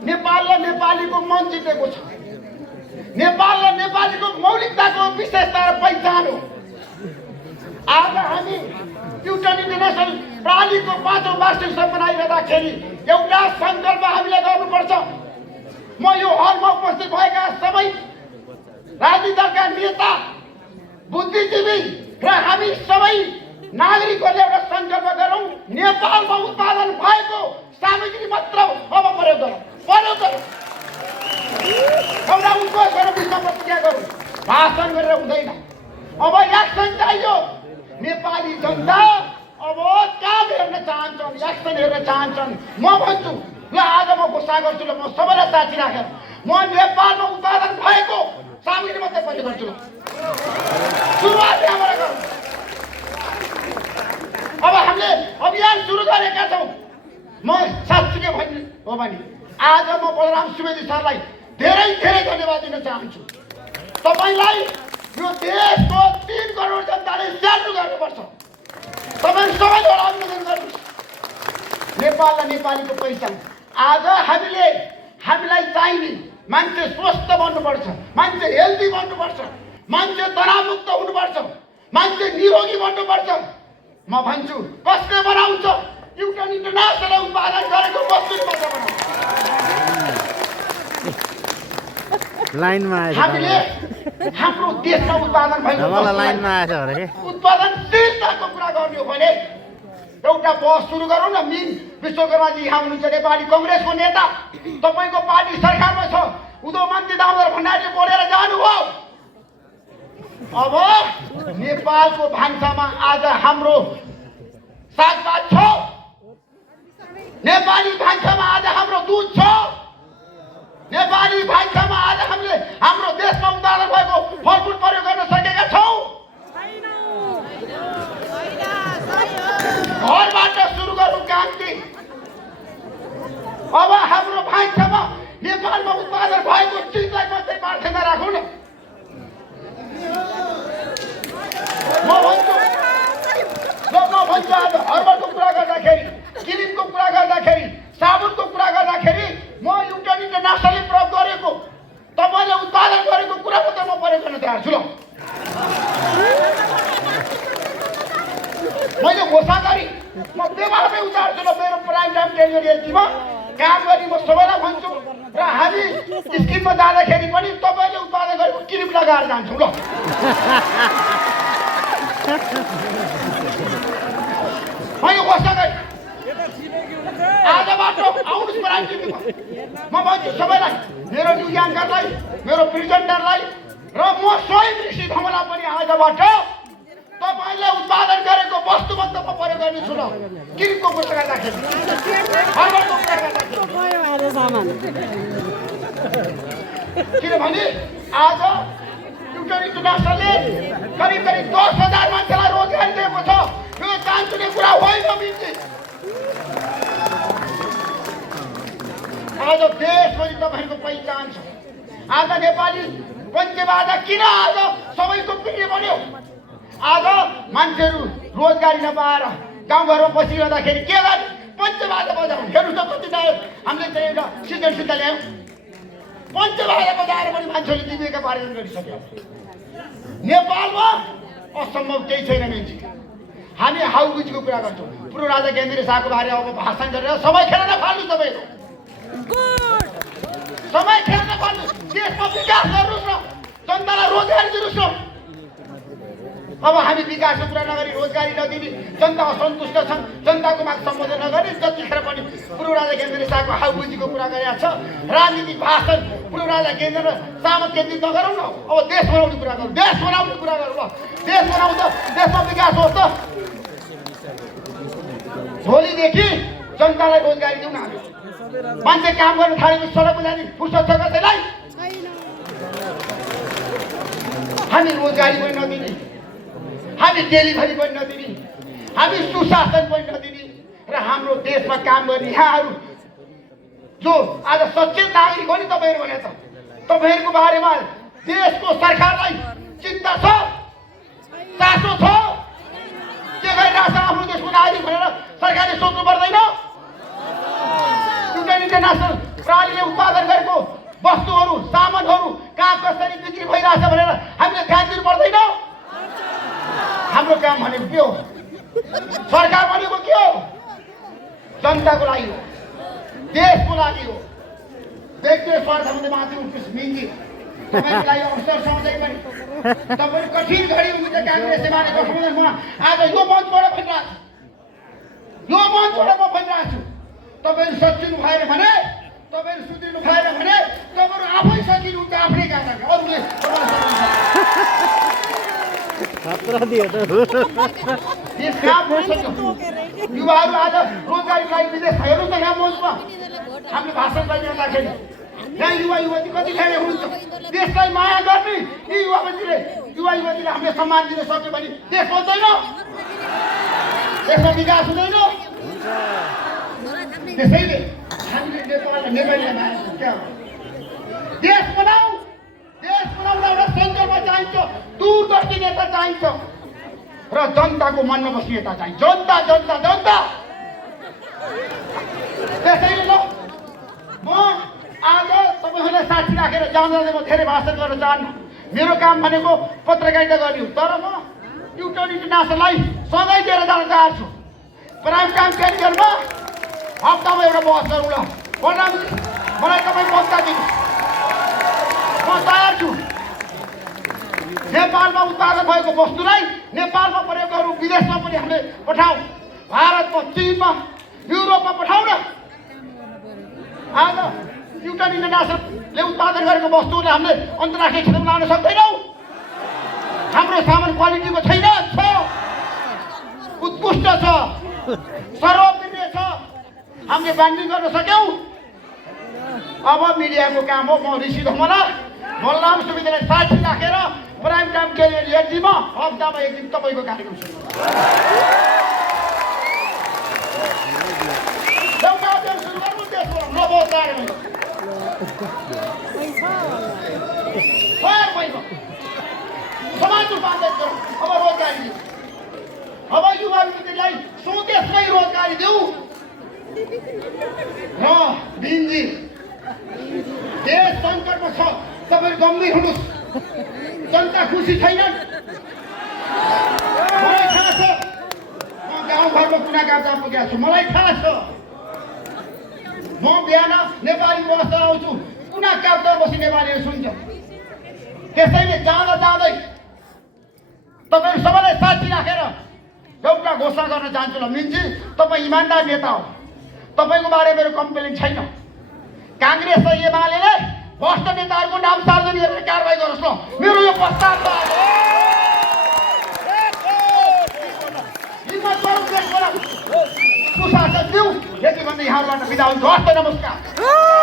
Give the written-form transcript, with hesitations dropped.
नेपाल र नेपालीको मन जितेको छ। नेपाल र नेपालीको मौलिकताको विशेषता र पहिचान हो। आज हामी न्युटन इन्टरनेसनल प्रणालीको 5औं वार्षिक मनाइरहँदाखेरि एउटा सङ्कल्प हामीले गर्नुपर्छ। म यो हलमा उपस्थित भएका सबै राजनीतिक दलका नेता, बुद्धिजीवी र हामी सबै नागरिकहरूले एउटा सङ्कल्प गरौँ, नेपालमा उत्पादन भएको सामग्री मात्र अब प्रयोग गरौँ। एउटा उद्घोष गरेर विश्व प्रतिज्ञा गरौँ, भाषण गरेर हुँदैन। अब एक्सन चाहियो। नेपाली जनता अब काम हेर्न चाहन्छन्, एक्सन हेर्न चाहन्छन्। म भन्छु ल, आज म घोषणा गर्छु ल, म सबैलाई साथी राखेर म नेपालमा उत्पादन भएको सामग्री मात्रै प्रयोग गर्छु। सुरुवात यहाँबाट गरौँ। अब हामीले अभियान सुरु गरेका छौँ। म साँच्चै भन्ने हो भने आज म बलराम सुवेदी सरलाई धेरै धेरै धन्यवाद दिन चाहन्छु। तपाईँलाई यो देशको 3 करोड जनताले स्याहार्नु गर्नुपर्छ। तपाईँ सबैले अभिनन्दन गर्नुहोस्। नेपाल र नेपालीको पहिचान। आज हामीलाई चाहिने मान्छे स्वस्थ बन्नुपर्छ, मान्छे हेल्दी बन्नुपर्छ, मान्छे तनावमुक्त हुनुपर्छ, मान्छे निरोगी बन्नुपर्छ। म भन्छु कसले बनाउँछ? न्युटन इन्टरनेसनल उत्पादन गरेको वस्तुले मात्र बनाउँछ। लाइनमा आएछ हामीले हाम्रो देशमा उत्पादन भएको लाइनमा आएछ अरे उत्पादनशीलताको कुरा गर्ने हो भने एउटा बहस सुरु गरौँ न। मिन विश्वकर्माजी यहाँ हुनुहुन्छ, नेपाली कङ्ग्रेसको नेता। तपाईँको पार्टी सरकारमा छ। उद्योग मन्त्री दामोदर भण्डारीले बोलेर जानुभयो। अब नेपालको भान्सामा आज हाम्रो सागपात छ। नेपाली भान्सामा आज हाम्रो दुध छ। नेपाली भान्सामा आज हामीले हाम्रो देशमा उत्पादन भएको फलफुल प्रयोग गर्न सकेका छौँ। घरबाट सुरु गरौँ क्रान्ति। अब हाम्रो भान्सामा नेपालमा उत्पादन भएको चिजलाई मात्रै पार्थिमा राखौँ न। म भन्छु आज हर्बलको कुरा गर्दाखेरि, क्रिमको कुरा गर्दाखेरि, साबुनको कुरा गर्दाखेरि म न्युटन इन्टरनेसनलले प्रयोग गरेको, तपाईँले उत्पादन गरेको कुरा मात्रै म प्रयोग गर्न तयार छु। ल, मैले घोषणा गरी म व्यवहारमै उतार्छु। ल, मेरो प्राइम टाइम टेलिभिजनमा काम गरी म सबैलाई भन्छु र हामी स्किममा जाँदाखेरि पनि तपाईँले उत्पादन गरेको क्रिम लगाएर जान्छौँ। ल, मैले घोषणा गरी आजबाट आउनुहोस् प्राइम टिभीमा। म भन्छु सबैलाई, मेरो न्युज एङ्करलाई, मेरो प्रेजेन्टरलाई र म स्वयं ऋषि धमला पनि आजबाट तपाईँले उत्पादन गरेको वस्तु मात्र म प्रयोग गर्नेछु। ल, क्रिमको कुरा गर्दाखेरि, हर्बलको कुरा गर्दाखेरि, किनभने आज न्युटन इन्टरनेसनलले करिब 10,000 मान्छेलाई रोजगारी दिएको छ। यो चान्चुने कुरा होइन मिल्ने। आज देशभरि तपाईँको पहिचान छ। आज नेपाली पञ्चबाजा किन आज सबैको प्रिय बन्यो? आज मान्छेहरू रोजगारी नपाएर गाउँघरमा बसिरहँदाखेरि के गर्ने? पञ्चबाजा बजाउँ। हेर्नुहोस् त कति हामीले चाहिँ एउटा सिजन ल्यायौँ। पञ्चबाजा बजाएर पनि मान्छेहरूले जीविका पार्जन गरिसक्यो। नेपालमा असम्भव केही छैन मिल्छ। हामी हाउबुजीको कुरा गर्छौँ। पूर्व राजा ज्ञानेन्द्र शाहको बारेमा अब भाषण गरेर समय खेर नफाल्नु। तपाईँको समय खेर नफाल्नु। देशमा विकास गर्नुहोस् न, जनतालाई रोजगारी दिनुहोस् न। अब हामी विकासको कुरा नगरी, रोजगारी नदिने, जनता असन्तुष्ट छन्, जनताको माग सम्बोधन नगरी जतिखेर पनि पूर्व राजा ज्ञानेन्द्र शाहको हाउबुजीको कुरा गरेका छ। राजनीतिक भाषण पूर्व राजा ज्ञानेन्द्र शाहमा केन्द्रित नगरौँ न। अब देश बनाउने कुरा गरौँ, देश बनाउने कुरा गरौँ। ल, देश बनाउँछ, देशमा विकास होस् त। भोलिदेखि जनतालाई रोजगारी दिउँ न। मान्छे काम गर्न थालेपछि सडकमा जाने फुर्सद छ कसैलाई? हामी रोजगारी पनि नदिने, हामी डेलिभरी पनि नदिने, हामी सुशासन पनि नदिने र हाम्रो देशमा काम गर्ने यहाँहरू जो आज सचेत नागरिक हो नि तपाईँहरू भने त तपाईँहरूको बारेमा देशको सरकारलाई चिन्ता छ, चासो छ? के गरिरहेछ आफ्नो देशको नागरिक भनेर सरकारले सोच्नु पर्दैन? न्युटन इन्टरनेसनल प्रहरीले उत्पादन गरेको वस्तुहरू सामानहरू कहाँ कसरी बिक्री भइरहेछ भनेर हामीले ध्यान दिनु पर्दैन? हाम्रो काम भनेको के हो? सरकार भनेको के हो? जनताको लागि हो, देशको लागि हो। व्यक्तिगत स्वार्थभन्दा माथि उठ्नुहोस् मिन्जी। तपाईँको लागि अवसर सधैँ पनि तपाईँले कठिन घडी हुन्छ काङ्ग्रेस एमाले गठबन्धनमा आज यो मञ्चबाट भनिरहेको छु, यो मञ्चबाट म भनिरहेको छु। तपाईँहरू सचिनु भएन भने, तपाईँहरू सुध्रिनु भएन भने तपाईँहरू आफै सकिनुहुन्छ आफ्नै काममा, अरूले खतरा दियो त देश काम भइसक्यो। युवाहरू आज रोजगारीको लागि विदेश हेर्नुहोस् न यहाँ मञ्चमा हामीले भाषण गरिरहँदाखेरि यहाँ युवा युवती कतिजना हुनुहुन्छ। देशलाई माया गर्ने यी युवा युवतीले हामीले सम्मान दिन सक्यो भने देश बन्दैन, देशमा विकास हुँदैन। त्यसैले हामीले नेपालीलाई माया क्या देश बनाऊ, देश बनाउन एउटा सङ्कल्प चाहिन्छ, दूरदर्शी नेता चाहिन्छ र जनताको मनमा बस्ने नेता चाहिन्छ। जनता जनता जनता। त्यसैले ल म आज तपाईँहरूलाई साथी राखेर जाँदा म धेरै भाषण गर्न चाहन्न। मेरो काम भनेको पत्रकारिता गर्ने हो, तर म युटर्न इन्टरनेसनललाई सधैँ दिएर जान चाहन्छु। प्राइम टाइम क्यारियरमा हप्तामा एउटा बहस गरौँ ल। प्रधानमन्त्री मलाई तपाईँ मौका दिनु, म तयार छु। नेपालमा उत्पादन भएको वस्तुलाई नेपालमा प्रयोग गरौँ, विदेशमा पनि हामीले पठाउँ, भारतमा, चीनमा, युरोपमा पठाउँ न। आज युटर्न इन्टरनेसनलले उत्पादन गरेको वस्तुले हामीले अन्तर्राष्ट्रिय क्षेत्रमा लान सक्दैनौँ। हाम्रो सामान क्वालिटीको छैन, छ उत्कृष्ट छ, सर्वप्रिय छ, हामीले ब्रान्डिङ गर्न सक्यौँ। अब मिडियाको काम हो। म ऋषि धमला बलराम सुवेदीलाई साथी राखेर प्राइम टाइम क्यारियर हेर्दिमा हप्तामा एक दिन तपाईँको कार्यक्रम सुरु समाज रूपान्तरित गरौँ। अब रोजगारी दिउँ, अब युवा युवतीलाई स्वदेशमै रोजगारी दिउँ। र बिन्जी देश सङ्कटमा छ, तपाईँहरू गम्भीर हुनुहोस्। जनता खुसी छैनन्, मलाई थाहा छ। म गाउँघरमा कुना काप्चा पुगेको छु, मलाई थाहा छ। म बिहान नेपाली बस्दा आउँछु, कुना काप्चा बसी नेपालीहरू सुन्छ। त्यसैले जाँदा जाँदै तपाईँहरू सबैलाई साथी राखेर एउटा घोषणा गर्न चाहन्छु ल। मिन्जी तपाईँ इमान्दार नेता हो, तपाईँको बारे मेरो कम्प्लेन छैन। काङ्ग्रेस र एमाले भ्रष्ट नेताहरूको नाम सार्वजनिक गरेर कारवाही गरोस् न। मेरो यो प्रस्ताव छ। सुशासन दिउँ, यति भन्दै यहाँबाट बिदा हुन्छु। हस्त नमस्कार।